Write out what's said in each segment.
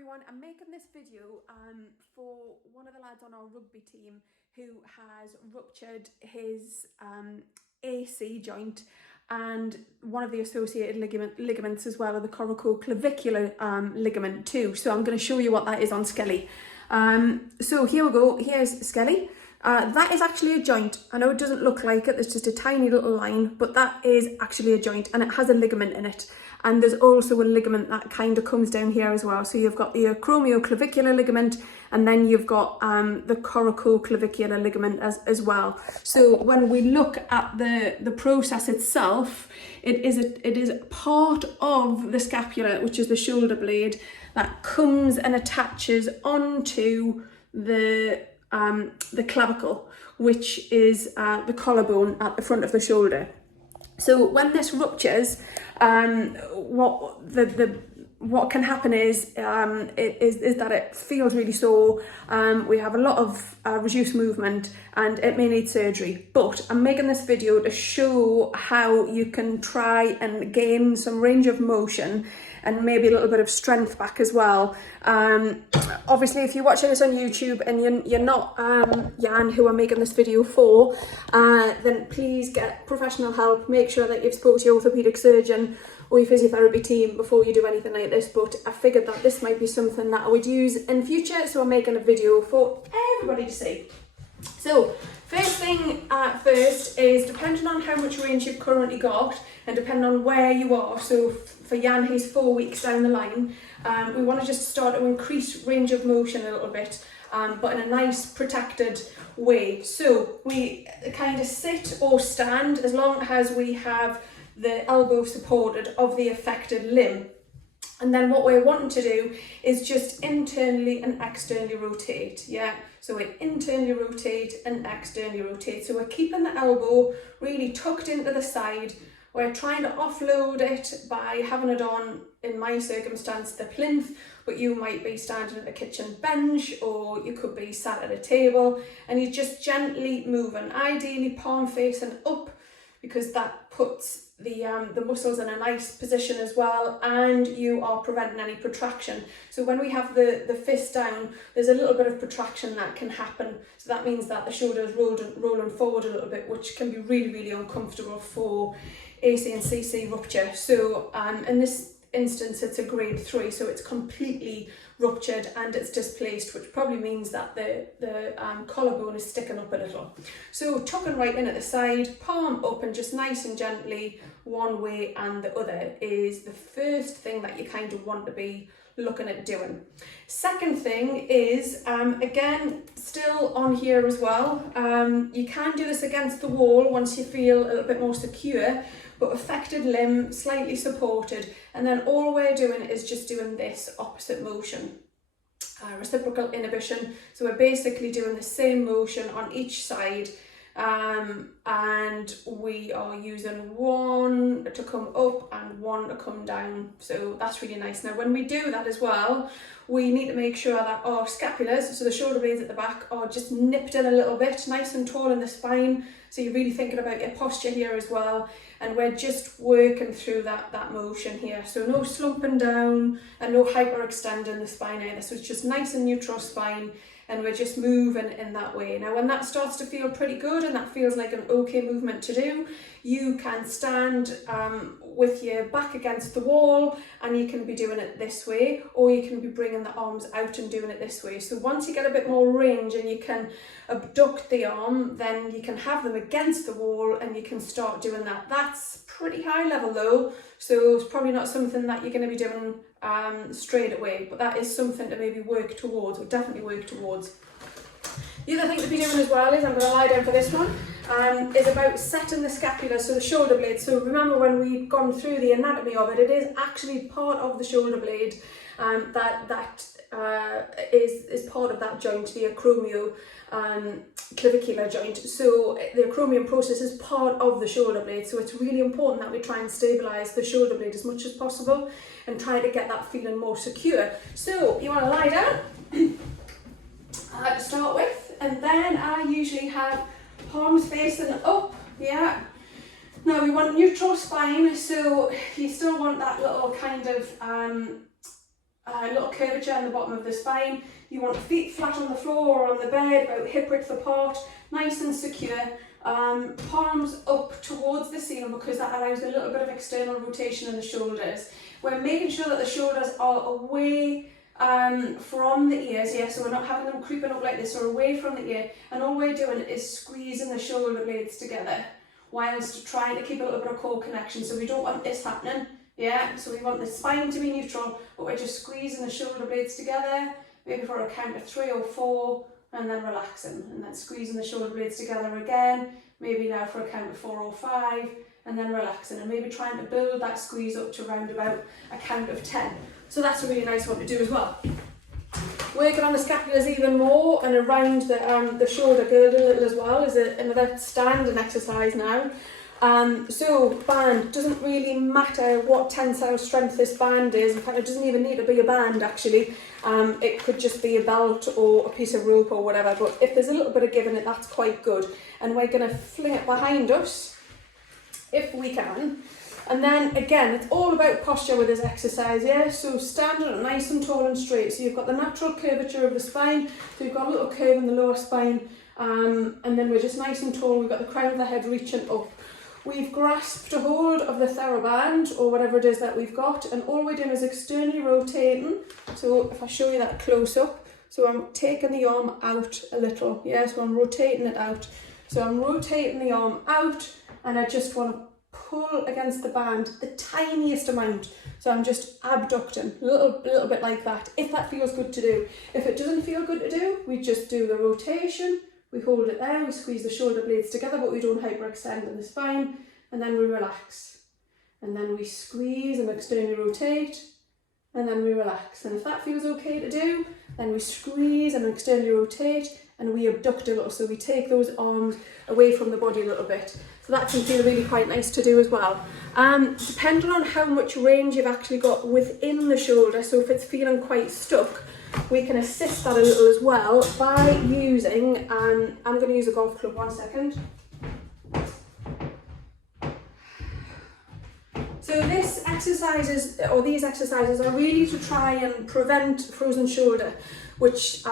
everyone, I'm making this video for one of the lads on our rugby team who has ruptured his AC joint and one of the associated ligaments as well, or the corticoclavicular ligament too. So I'm going to show you what that is on Skelly. So here we go, here's Skelly. That is actually a joint. I know it doesn't look like it, there's just a tiny little line, but that is actually a joint and it has a ligament in it. And there's also a ligament that kind of comes down here as well. So you've got the acromioclavicular ligament, and then you've got the corticoclavicular ligament as well. So when we look at the process itself, it is part of the scapula, which is the shoulder blade, that comes and attaches onto the clavicle, which is the collarbone at the front of the shoulder. So when this ruptures, what can happen is that it feels really sore. We have a lot of reduced movement, and it may need surgery. But I'm making this video to show how you can try and gain some range of motion and maybe a little bit of strength back as well. Obviously, if you're watching this on YouTube and you're not Jan, who I'm making this video for, then please get professional help. Make sure that you've spoken to your orthopaedic surgeon or your physiotherapy team before you do anything like this. But I figured that this might be something that I would use in future, so I'm making a video for everybody to see. So first thing first is, depending on how much range you've currently got and depending on where you are, so for Jan, he's 4 weeks down the line, we want to just start to increase range of motion a little bit, but in a nice protected way. So we kind of sit or stand as long as we have the elbow supported of the affected limb. And then what we're wanting to do is just internally and externally rotate, yeah? So we internally rotate and externally rotate. So we're keeping the elbow really tucked into the side. We're trying to offload it by having it on, in my circumstance, the plinth, but you might be standing at a kitchen bench or you could be sat at a table, and you're just gently moving, ideally palm facing up, because that puts the muscles in a nice position as well, and you are preventing any protraction. So when we have the fist down, there's a little bit of protraction that can happen. So that means that the shoulder is rolling forward a little bit, which can be really, really uncomfortable for AC and CC rupture. So in this instance, it's a grade 3, so it's completely ruptured and it's displaced, which probably means that the collarbone is sticking up a little. So tucking right in at the side, palm up, and just nice and gently one way and the other is the first thing that you kind of want to be looking at doing. Second thing is, again, still on here as well, you can do this against the wall once you feel a little bit more secure, but affected limb, slightly supported, and then all we're doing is just doing this opposite motion, reciprocal inhibition. So we're basically doing the same motion on each side, and we are using one to come up and one to come down. So that's really nice. Now when we do that as well, we need to make sure that our scapulas, so the shoulder blades at the back, are just nipped in a little bit, nice and tall in the spine. So you're really thinking about your posture here as well. And we're just working through that motion here. So no slumping down and no hyperextending the spine either. So it's just nice and neutral spine, and we're just moving in that way. Now when that starts to feel pretty good and that feels like an okay movement to do, you can stand with your back against the wall, and you can be doing it this way, or you can be bringing the arms out and doing it this way. So once you get a bit more range and you can abduct the arm, then you can have them against the wall and you can start doing that. That's pretty high level though, so it's probably not something that you're going to be doing straight away, but that is something to maybe work towards, or definitely work towards. The other thing to be doing as well is, I'm going to lie down for this one, is about setting the scapula, so the shoulder blade. So remember when we've gone through the anatomy of it, it is actually part of the shoulder blade that is part of that joint, the acromioclavicular joint. So the acromion process is part of the shoulder blade, so it's really important that we try and stabilise the shoulder blade as much as possible and try to get that feeling more secure. So you want to lie down to start with, and then I usually have palms facing up, yeah. Now we want neutral spine, so you still want that little kind of a little curvature in the bottom of the spine. You want feet flat on the floor or on the bed, about hip width apart, nice and secure. Palms up towards the ceiling because that allows a little bit of external rotation in the shoulders. We're making sure that the shoulders are away from the ears, yeah, so we're not having them creeping up like this, or away from the ear, and all we're doing is squeezing the shoulder blades together whilst trying to keep a little bit of core connection. So we don't want this happening, yeah, so we want the spine to be neutral, but we're just squeezing the shoulder blades together, maybe for a count of 3 or 4, and then relaxing, and then squeezing the shoulder blades together again, maybe now for a count of 4 or 5, and then relaxing, and maybe trying to build that squeeze up to round about a count of 10. So that's a really nice one to do as well. Working on the scapulas even more and around the shoulder girdle a little as well is another standing exercise now. So band, doesn't really matter what tensile strength this band is. In fact, it doesn't even need to be a band actually. It could just be a belt or a piece of rope or whatever, but if there's a little bit of give in it, that's quite good. And we're going to fling it behind us if we can. And then again, it's all about posture with this exercise, yeah? So standing up nice and tall and straight. So you've got the natural curvature of the spine, so you've got a little curve in the lower spine, and then we're just nice and tall. We've got the crown of the head reaching up. We've grasped a hold of the TheraBand or whatever it is that we've got, and all we're doing is externally rotating. So if I show you that close up, so I'm taking the arm out a little, yeah, so I'm rotating it out. So I'm rotating the arm out, and I just want to pull against the band the tiniest amount. So I'm just abducting, a little bit like that, if that feels good to do. If it doesn't feel good to do, we just do the rotation. We hold it there, we squeeze the shoulder blades together, but we don't hyperextend in the spine, and then we relax. And then we squeeze and externally rotate, and then we relax. And if that feels okay to do, then we squeeze and externally rotate, and we abduct a little. So we take those arms away from the body a little bit. So that can feel really quite nice to do as well. Depending on how much range you've actually got within the shoulder, so if it's feeling quite stuck, we can assist that a little as well by using, I'm going to use a golf club, 1 second. So these exercises are really to try and prevent frozen shoulder, which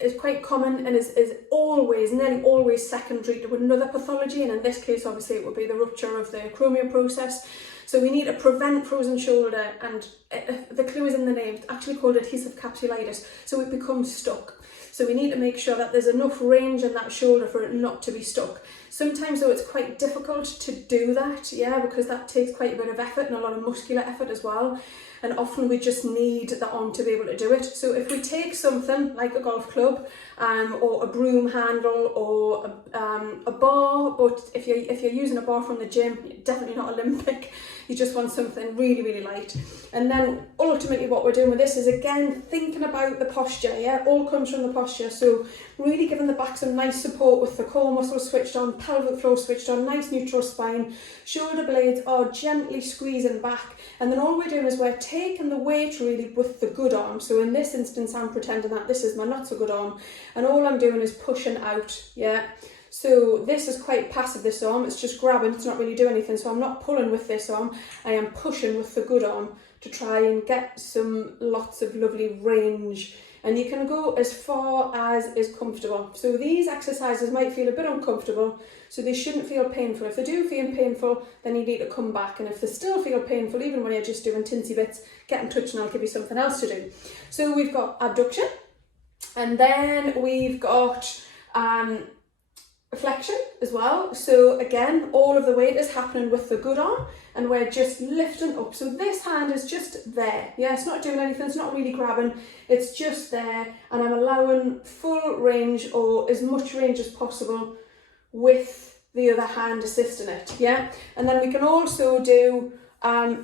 is quite common and is nearly always secondary to another pathology, and in this case obviously it would be the rupture of the acromion process. So we need to prevent frozen shoulder, and the clue is in the name. It's actually called adhesive capsulitis, so it becomes stuck. So we need to make sure that there's enough range in that shoulder for it not to be stuck. Sometimes though it's quite difficult to do that, yeah, because that takes quite a bit of effort and a lot of muscular effort as well. And often we just need the arm to be able to do it. So if we take something like a golf club or a broom handle or a bar, but if you're using a bar from the gym, definitely not Olympic, you just want something really, really light. And then ultimately what we're doing with this is again thinking about the posture, yeah, all comes from the posture. So really giving the back some nice support with the core muscles switched on, pelvic floor switched on, nice neutral spine, shoulder blades are gently squeezing back, and then all we're doing is we're taking the weight really with the good arm. So in this instance I'm pretending that this is my not so good arm, and all I'm doing is pushing out, yeah. So this is quite passive, this arm, it's just grabbing, it's not really doing anything. So I'm not pulling with this arm, I am pushing with the good arm to try and get lots of lovely range. And you can go as far as is comfortable. So these exercises might feel a bit uncomfortable, so they shouldn't feel painful. If they do feel painful, then you need to come back. And if they still feel painful, even when you're just doing tinsy bits, get in touch and I'll give you something else to do. So we've got abduction, and then we've got flexion as well. So again, all of the weight is happening with the good arm, and we're just lifting up. So this hand is just there, yeah, it's not doing anything, it's not really grabbing, it's just there, and I'm allowing full range or as much range as possible with the other hand assisting it, yeah. And then we can also do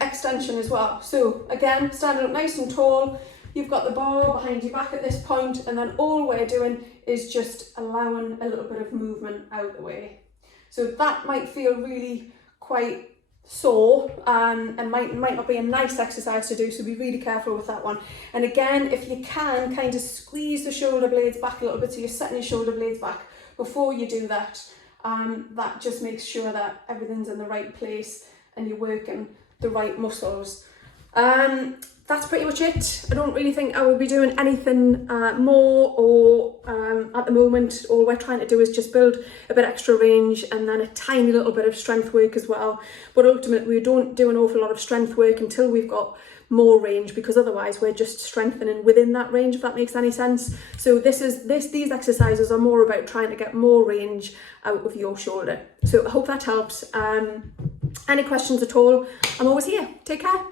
extension as well. So again, standing up nice and tall, you've got the bar behind your back at this point, and then all we're doing is just allowing a little bit of movement out the way. So that might feel really quite sore and might not be a nice exercise to do, so be really careful with that one. And again, if you can, kind of squeeze the shoulder blades back a little bit, so you're setting your shoulder blades back before you do that. That just makes sure that everything's in the right place and you're working the right muscles. That's pretty much it. I don't really think I will be doing anything more or at the moment. All we're trying to do is just build a bit extra range and then a tiny little bit of strength work as well. But ultimately we don't do an awful lot of strength work until we've got more range, because otherwise we're just strengthening within that range, if that makes any sense. So these exercises are more about trying to get more range out of your shoulder. So I hope that helps. Any questions at all, I'm always here. Take care.